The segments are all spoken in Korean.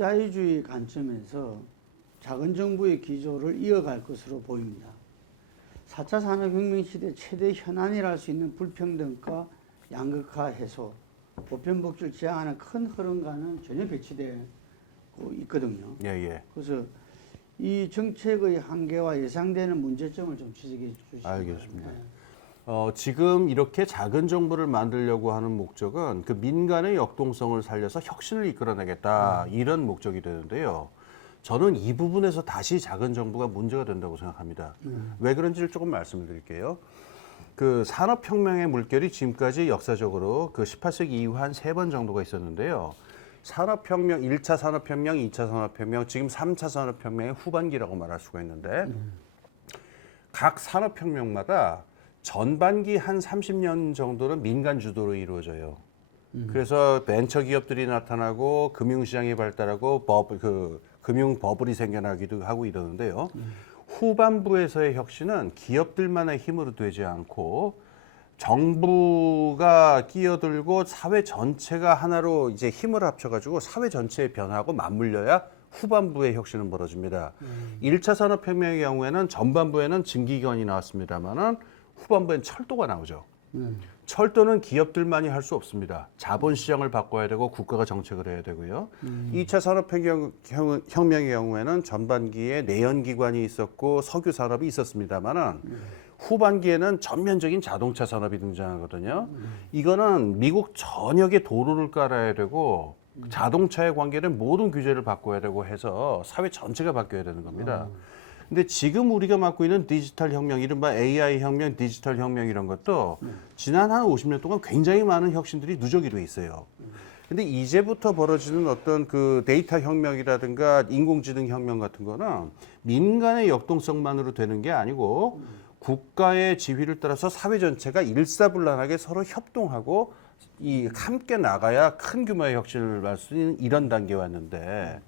신자유주의 관점에서 작은 정부의 기조를 이어갈 것으로 보입니다. 4차 산업혁명 시대 최대 현안이라 할 수 있는 불평등과 양극화 해소, 보편복지를 지향하는 큰 흐름과는 전혀 배치되고 있거든요. 그래서 이 정책의 한계와 예상되는 문제점을 좀 지적해 주시기 바랍니다. 알겠습니다. 지금 이렇게 작은 정부를 만들려고 하는 목적은 그 민간의 역동성을 살려서 혁신을 이끌어내겠다 이런 목적이 되는데요. 저는 이 부분에서 다시 작은 정부가 문제가 된다고 생각합니다. 왜 그런지를 조금 말씀을 드릴게요. 그 산업혁명의 물결이 지금까지 역사적으로 그 18세기 이후 한 3번 정도가 있었는데요. 산업혁명, 1차 산업혁명, 2차 산업혁명, 지금 3차 산업혁명의 후반기라고 말할 수가 있는데 각 산업혁명마다 전반기 한 30년 정도는 민간 주도로 이루어져요. 그래서 벤처 기업들이 나타나고 금융시장이 발달하고 금융 버블이 생겨나기도 하고 이러는데요. 후반부에서의 혁신은 기업들만의 힘으로 되지 않고 정부가 끼어들고 사회 전체가 하나로 이제 힘을 합쳐가지고 사회 전체의 변화하고 맞물려야 후반부의 혁신은 벌어집니다. 1차 산업혁명의 경우에는 전반부에는 증기기관이 나왔습니다만은 후반부엔 철도가 나오죠. 철도는 기업들만이 할 수 없습니다. 자본시장을 바꿔야 되고 국가가 정책을 해야 되고요. 2차 산업혁명의 경우에는 전반기에 내연기관이 있었고 석유 산업이 있었습니다만은 후반기에는 전면적인 자동차 산업이 등장하거든요. 이거는 미국 전역에 도로를 깔아야 되고 자동차에 관계된 모든 규제를 바꿔야 되고 해서 사회 전체가 바뀌어야 되는 겁니다. 근데 지금 우리가 맡고 있는 디지털 혁명, 이른바 AI 혁명, 디지털 혁명 이런 것도 지난 한 50년 동안 굉장히 많은 혁신들이 누적이 돼 있어요. 근데 이제부터 벌어지는 어떤 그 데이터 혁명이라든가 인공지능 혁명 같은 거는 민간의 역동성만으로 되는 게 아니고 국가의 지휘를 따라서 사회 전체가 일사불란하게 서로 협동하고 함께 나가야 큰 규모의 혁신을 할 수 있는 이런 단계에 왔는데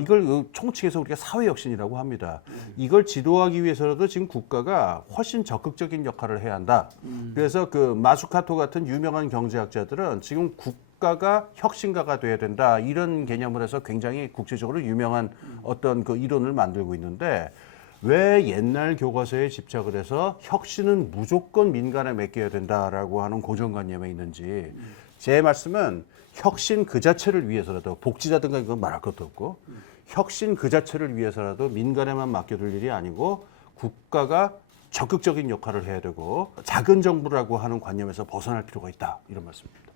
이걸 총칭해서 우리가 사회혁신이라고 합니다. 이걸 지도하기 위해서라도 지금 국가가 훨씬 적극적인 역할을 해야 한다. 그래서 그 마수카토 같은 유명한 경제학자들은 지금 국가가 혁신가가 돼야 된다. 이런 개념을 해서 굉장히 국제적으로 유명한 어떤 그 이론을 만들고 있는데 왜 옛날 교과서에 집착을 해서 혁신은 무조건 민간에 맡겨야 된다라고 하는 고정관념에 있는지 제 말씀은 혁신 그 자체를 위해서라도 복지라든가 이건 말할 것도 없고 혁신 그 자체를 위해서라도 민간에만 맡겨둘 일이 아니고 국가가 적극적인 역할을 해야 되고 작은 정부라고 하는 관념에서 벗어날 필요가 있다 이런 말씀입니다.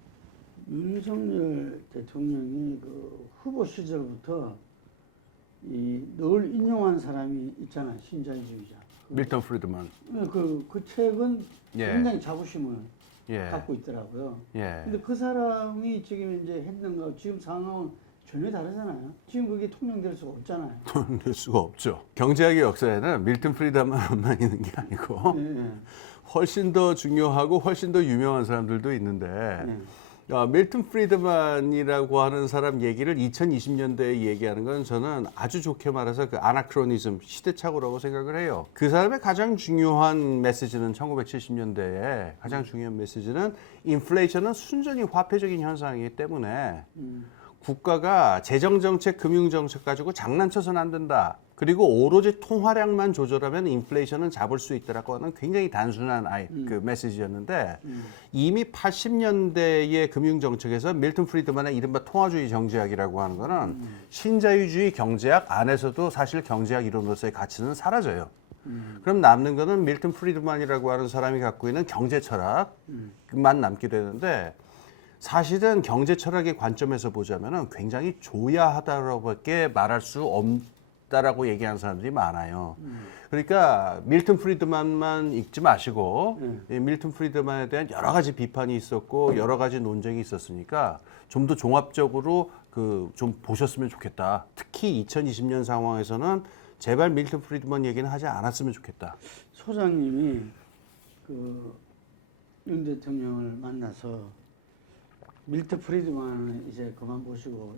윤석열 대통령이 그 후보 시절부터 늘 인용한 사람이 있잖아요. 신자유주의자. 밀턴 프리드만. 그 책은 굉장히 자부심을 갖고 있더라고요. 근데 그 사람이 지금 이제 했는 거 지금 상황은 전혀 다르잖아요. 지금 그게 통용될 수가 없잖아요. 통용될 수가 없죠. 경제학의 역사에는 밀턴 프리드만만 있는 게 아니고 훨씬 더 중요하고 훨씬 더 유명한 사람들도 있는데 밀턴 프리드만이라고 하는 사람 얘기를 2020년대에 얘기하는 건 저는 아주 좋게 말해서 그 아나크로니즘, 시대착오라고 생각을 해요. 그 사람의 가장 중요한 메시지는 1970년대에 가장 중요한 메시지는 인플레이션은 순전히 화폐적인 현상이기 때문에 국가가 재정정책, 금융정책 가지고 장난쳐서는 안 된다. 그리고 오로지 통화량만 조절하면 인플레이션은 잡을 수 있다라고 하는 굉장히 단순한 그 메시지였는데 이미 80년대의 금융정책에서 밀턴 프리드만의 이른바 통화주의 경제학이라고 하는 거는 신자유주의 경제학 안에서도 사실 경제학 이론으로서의 가치는 사라져요. 그럼 남는 거는 밀턴 프리드만이라고 하는 사람이 갖고 있는 경제 철학만 남게 되는데 사실은 경제 철학의 관점에서 보자면은 굉장히 조야하다라고밖에 말할 수 없다라고 얘기하는 사람들이 많아요. 그러니까 밀턴 프리드만만 읽지 마시고 밀턴 프리드만에 대한 여러 가지 비판이 있었고 여러 가지 논쟁이 있었으니까 좀 더 종합적으로 그 좀 보셨으면 좋겠다. 특히 2020년 상황에서는 제발 밀턴 프리드만 얘기는 하지 않았으면 좋겠다. 소장님이 그 윤 대통령을 만나서 밀턴 프리드만은 이제 그만 보시고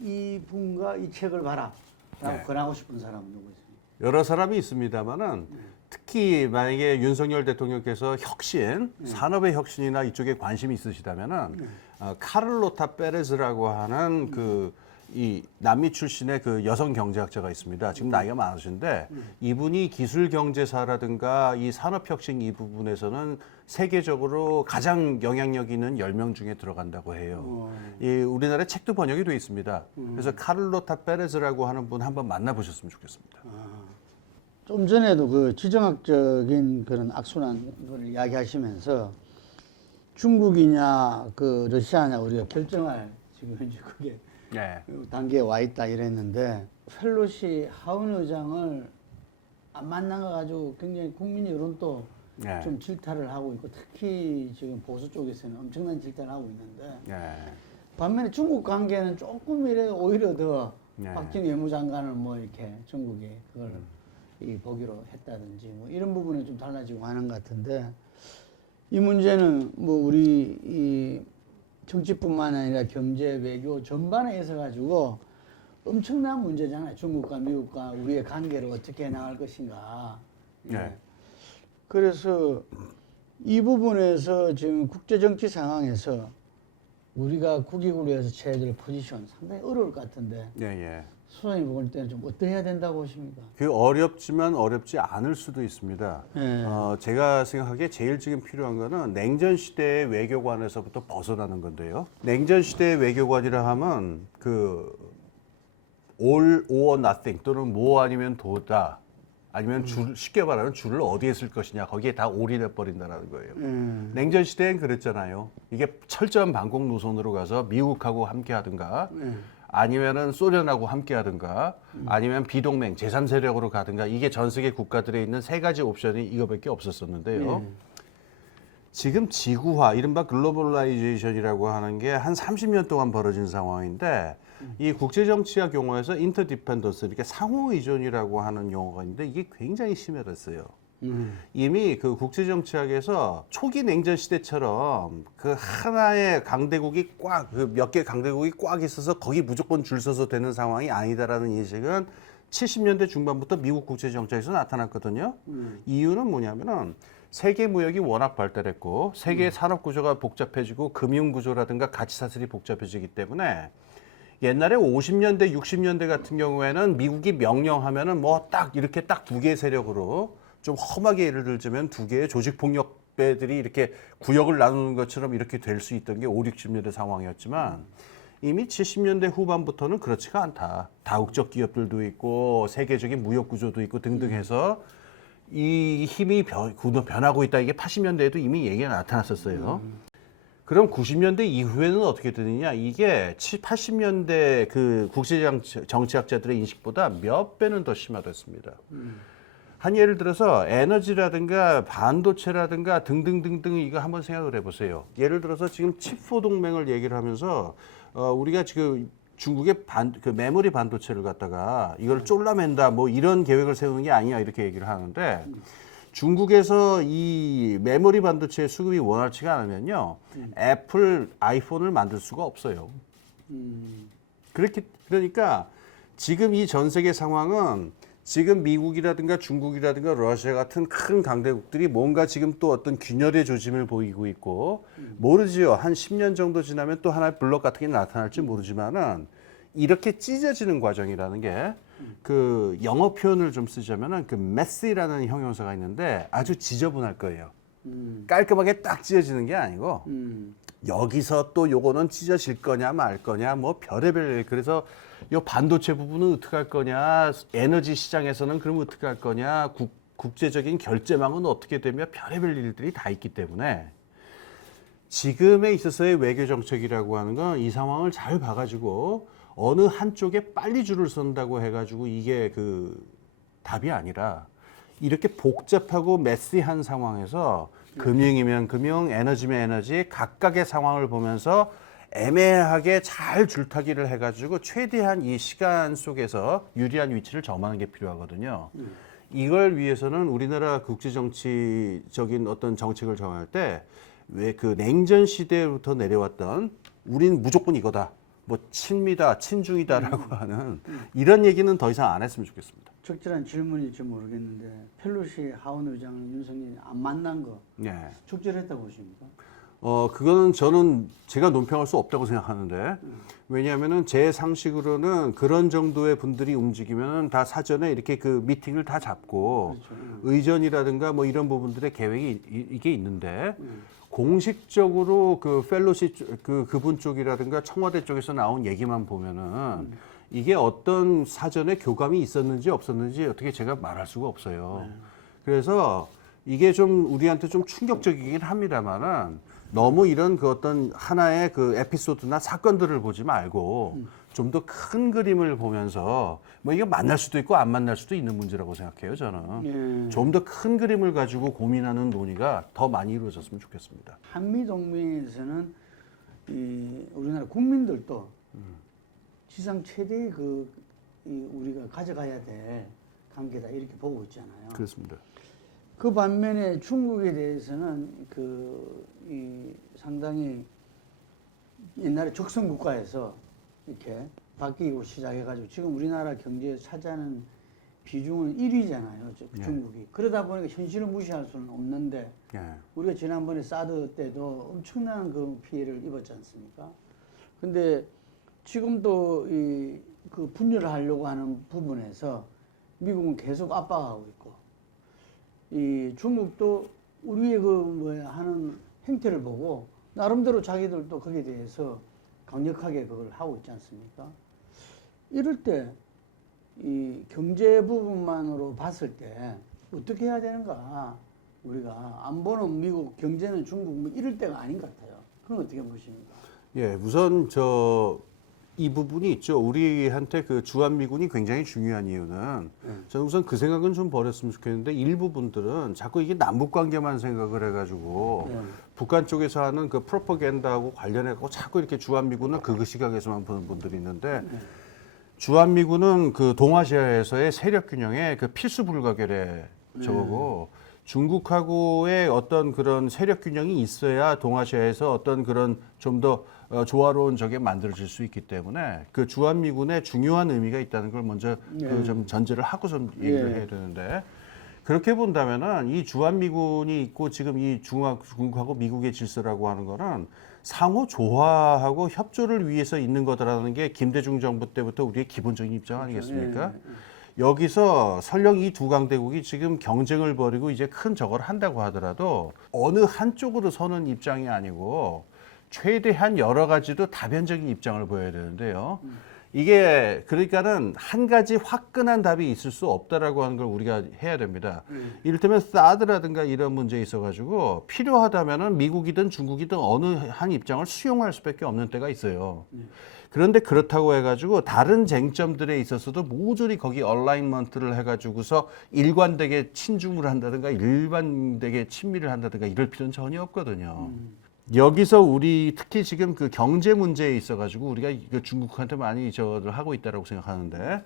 이 분과 이 책을 봐라 라고 권하고 싶은 사람은 누구 있습니까? 여러 사람이 있습니다만은 특히 만약에 윤석열 대통령께서 혁신, 산업의 혁신이나 이쪽에 관심이 있으시다면은 카를로타 페레즈라고 하는 그 이 남미 출신의 그 여성 경제학자가 있습니다. 지금 나이가 많으신데 이분이 기술 경제사라든가 이 산업혁신 이 부분에서는 세계적으로 가장 영향력 있는 10명 중에 들어간다고 해요. 이 우리나라에 책도 번역이 돼 있습니다. 그래서 카를로타 페레즈라고 하는 분 한번 만나보셨으면 좋겠습니다. 좀 전에도 그 지정학적인 그런 악순환을 이야기하시면서 중국이냐 그 러시아냐 우리가 결정할 지금 현재 그게 네. 단계에 와 있다 이랬는데 펠로시 하원 의장을 안 만난 거 가지고 굉장히 국민 여론도 네. 좀 질타를 하고 있고 특히 지금 보수 쪽에서는 엄청난 질타를 하고 있는데 네. 반면에 중국 관계는 조금 이래 오히려 더 네. 박정희 외무장관을 뭐 이렇게 중국이 그걸 이 보기로 했다든지 뭐 이런 부분은 좀 달라지고 하는 것 같은데 이 문제는 뭐 우리 이 정치뿐만 아니라 경제, 외교 전반에 있어 가지고 엄청난 문제잖아요. 중국과 미국과 우리의 관계를 어떻게 나갈 것인가. 네. 그래서 이 부분에서 지금 국제 정치 상황에서 우리가 국익을 위해서 취해야 될 포지션 상당히 어려울 것 같은데 예, 예. 소장님 볼 때는 좀 어떻게 해야 된다고 보십니까? 그 어렵지만 어렵지 않을 수도 있습니다. 네. 제가 생각하기에 제일 지금 필요한 거는 냉전 시대의 외교관에서부터 벗어나는 건데요. 냉전 시대의 외교관이라 하면 그 all or nothing 또는 뭐 아니면 도다 아니면 쉽게 말하면 줄을 어디에 쓸 것이냐 거기에 다 올인해 버린다라는 거예요. 냉전 시대엔 그랬잖아요. 이게 철저한 반공 노선으로 가서 미국하고 함께 하든가 아니면은 소련하고 함께 하든가 아니면 비동맹 제3세력으로 가든가 이게 전 세계 국가들에 있는 세 가지 옵션이 이거밖에 없었었는데요. 지금 지구화, 이른바 글로벌라이제이션이라고 하는 게 한 30년 동안 벌어진 상황인데 이 국제정치학 용어에서 인터디펜던스, 이렇게 상호 의존이라고 하는 용어가 있는데 이게 굉장히 심해졌어요. 이미 그 국제정치학에서 초기 냉전 시대처럼 그 하나의 강대국이 꽉, 그 몇 개 강대국이 꽉 있어서 거기 무조건 줄 서서 되는 상황이 아니다라는 인식은 70년대 중반부터 미국 국제정치에서 나타났거든요. 이유는 뭐냐면은 세계 무역이 워낙 발달했고 세계 산업 구조가 복잡해지고 금융 구조라든가 가치 사슬이 복잡해지기 때문에 옛날에 50년대, 60년대 같은 경우에는 미국이 명령하면은 뭐 딱 이렇게 딱 두 개의 세력으로 좀 험하게 예를 들자면 두 개의 조직폭력배들이 이렇게 구역을 나누는 것처럼 이렇게 될 수 있던 게 5, 60년대 상황이었지만 이미 70년대 후반부터는 그렇지가 않다. 다국적 기업들도 있고 세계적인 무역 구조도 있고 등등 해서 이 힘이 변하고 있다. 이게 80년대에도 이미 얘기가 나타났었어요. 그럼 90년대 이후에는 어떻게 되느냐? 이게 80년대 그 국제정치학자들의 인식보다 몇 배는 더 심화됐습니다. 한 예를 들어서 에너지라든가 반도체라든가 등등등등 이거 한번 생각을 해보세요. 예를 들어서 지금 칩4 동맹을 얘기를 하면서 우리가 지금 중국의 그 메모리 반도체를 갖다가 이걸 쫄라맨다 뭐 이런 계획을 세우는 게 아니야 이렇게 얘기를 하는데 중국에서 이 메모리 반도체 수급이 원활치가 않으면요 애플 아이폰을 만들 수가 없어요. 그러니까 지금 이 전 세계 상황은 지금 미국이라든가 중국이라든가 러시아 같은 큰 강대국들이 뭔가 지금 또 어떤 균열의 조짐을 보이고 있고 모르지요. 한 10년 정도 지나면 또 하나의 블록 같은 게 나타날지 모르지만은 이렇게 찢어지는 과정이라는 게 그 영어 표현을 좀 쓰자면은 그 mess이라는 형용사가 있는데 아주 지저분할 거예요. 깔끔하게 딱 찢어지는 게 아니고 여기서 또 요거는 찢어질 거냐 말 거냐 뭐 별의별 그래서 요 반도체 부분은 어떻게 할 거냐 에너지 시장에서는 그럼 어떻게 할 거냐 국제적인 결제망은 어떻게 되며 별의별 일들이 다 있기 때문에 지금에 있어서의 외교 정책이라고 하는 건 이 상황을 잘 봐가지고 어느 한쪽에 빨리 줄을 선다고 해가지고 이게 그 답이 아니라 이렇게 복잡하고 메시한 상황에서 금융이면 금융, 에너지면 에너지 각각의 상황을 보면서 애매하게 잘 줄타기를 해가지고 최대한 이 시간 속에서 유리한 위치를 점하는 게 필요하거든요. 이걸 위해서는 우리나라 국제정치적인 어떤 정책을 정할 때 왜 그 냉전 시대부터 내려왔던 우린 무조건 이거다. 뭐 친미다, 친중이다라고 하는 이런 얘기는 더 이상 안 했으면 좋겠습니다. 적절한 질문일지 모르겠는데 펠로시 하원 의장을 윤석열이 안 만난 거 네. 적절했다고 보십니까? 그거는 저는 제가 논평할 수 없다고 생각하는데, 왜냐하면은 제 상식으로는 그런 정도의 분들이 움직이면은 다 사전에 이렇게 그 미팅을 다 잡고 의전이라든가 뭐 이런 부분들의 계획이 이게 있는데, 공식적으로 그 펠로시 그분 쪽이라든가 청와대 쪽에서 나온 얘기만 보면은 이게 어떤 사전에 교감이 있었는지 없었는지 어떻게 제가 말할 수가 없어요. 그래서 이게 좀 우리한테 좀 충격적이긴 합니다만은 너무 이런 그 어떤 하나의 그 에피소드나 사건들을 보지 말고 좀 더 큰 그림을 보면서 뭐 이게 만날 수도 있고 안 만날 수도 있는 문제라고 생각해요, 저는. 좀 더 큰 그림을 가지고 고민하는 논의가 더 많이 이루어졌으면 좋겠습니다. 한미 동맹에서는 이 우리나라 국민들도 지상 최대의 이 우리가 가져가야 될 관계다 이렇게 보고 있잖아요. 그렇습니다. 그 반면에 중국에 대해서는 상당히 옛날에 적성 국가에서 이렇게 바뀌고 시작해가지고 지금 우리나라 경제에 차지하는 비중은 1위잖아요, 중국이. 그러다 보니까 현실을 무시할 수는 없는데 우리가 지난번에 사드 때도 엄청난 그 피해를 입었지 않습니까? 근데 지금도 그 분열을 하려고 하는 부분에서 미국은 계속 압박하고 있고, 이 중국도 우리의 하는 행태를 보고 나름대로 자기들도 거기에 대해서 강력하게 그걸 하고 있지 않습니까? 이럴 때 이 경제 부분만으로 봤을 때 어떻게 해야 되는가? 우리가 안보는 미국, 경제는 중국 뭐 이럴 때가 아닌 것 같아요. 그건 어떻게 보십니까? 예, 우선 이 부분이 있죠. 우리한테 그 주한미군이 굉장히 중요한 이유는 저는 우선 그 생각은 좀 버렸으면 좋겠는데 일부 분들은 자꾸 이게 남북 관계만 생각을 해가지고 북한 쪽에서 하는 그 프로파간다하고 관련해서 자꾸 이렇게 주한미군은 그 시각에서만 보는 분들이 있는데 주한미군은 그 동아시아에서의 세력 균형의 그 필수 불가결의 저거고 중국하고의 어떤 그런 세력 균형이 있어야 동아시아에서 어떤 그런 좀 더 조화로운 적이 만들어질 수 있기 때문에 그 주한미군의 중요한 의미가 있다는 걸 먼저 그 좀 전제를 하고선 얘기를 해야 되는데 그렇게 본다면은 이 주한미군이 있고 지금 이 중국하고 미국의 질서라고 하는 거는 상호 조화하고 협조를 위해서 있는 거다라는 게 김대중 정부 때부터 우리의 기본적인 입장 아니겠습니까? 여기서 설령 이 두 강대국이 지금 경쟁을 벌이고 이제 큰 저걸 한다고 하더라도 어느 한쪽으로 서는 입장이 아니고 최대한 여러 가지로 다변적인 입장을 보여야 되는데요. 이게 그러니까는 한 가지 화끈한 답이 있을 수 없다라고 하는 걸 우리가 해야 됩니다. 이를테면 사드라든가 이런 문제에 있어가지고 필요하다면은 미국이든 중국이든 어느 한 입장을 수용할 수밖에 없는 때가 있어요. 그런데 그렇다고 해가지고 다른 쟁점들에 있어서도 모조리 거기 얼라인먼트를 해가지고서 일관되게 친중을 한다든가 일반되게 친미를 한다든가 이럴 필요는 전혀 없거든요. 여기서 우리 특히 지금 그 경제 문제에 있어가지고 우리가 중국한테 많이 저를 하고 있다라고 생각하는데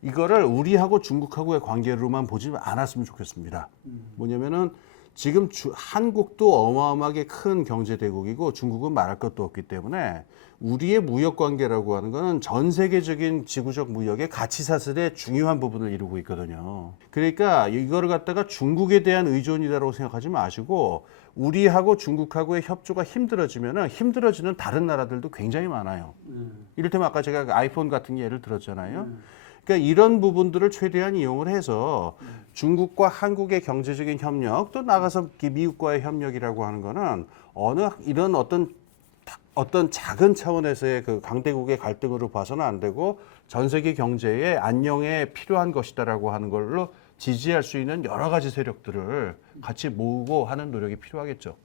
이거를 우리하고 중국하고의 관계로만 보지 않았으면 좋겠습니다. 뭐냐면은 지금 한국도 어마어마하게 큰 경제 대국이고 중국은 말할 것도 없기 때문에 우리의 무역 관계라고 하는 거는 전 세계적인 지구적 무역의 가치 사슬의 중요한 부분을 이루고 있거든요. 그러니까 이거를 갖다가 중국에 대한 의존이라고 생각하지 마시고 우리하고 중국하고의 협조가 힘들어지는 다른 나라들도 굉장히 많아요. 이를테면 아까 제가 아이폰 같은 예를 들었잖아요. 그러니까 이런 부분들을 최대한 이용을 해서 중국과 한국의 경제적인 협력 또 나가서 미국과의 협력이라고 하는 거는 이런 어떤 작은 차원에서의 그 강대국의 갈등으로 봐서는 안 되고 전 세계 경제의 안녕에 필요한 것이다라고 하는 걸로 지지할 수 있는 여러 가지 세력들을 같이 모으고 하는 노력이 필요하겠죠.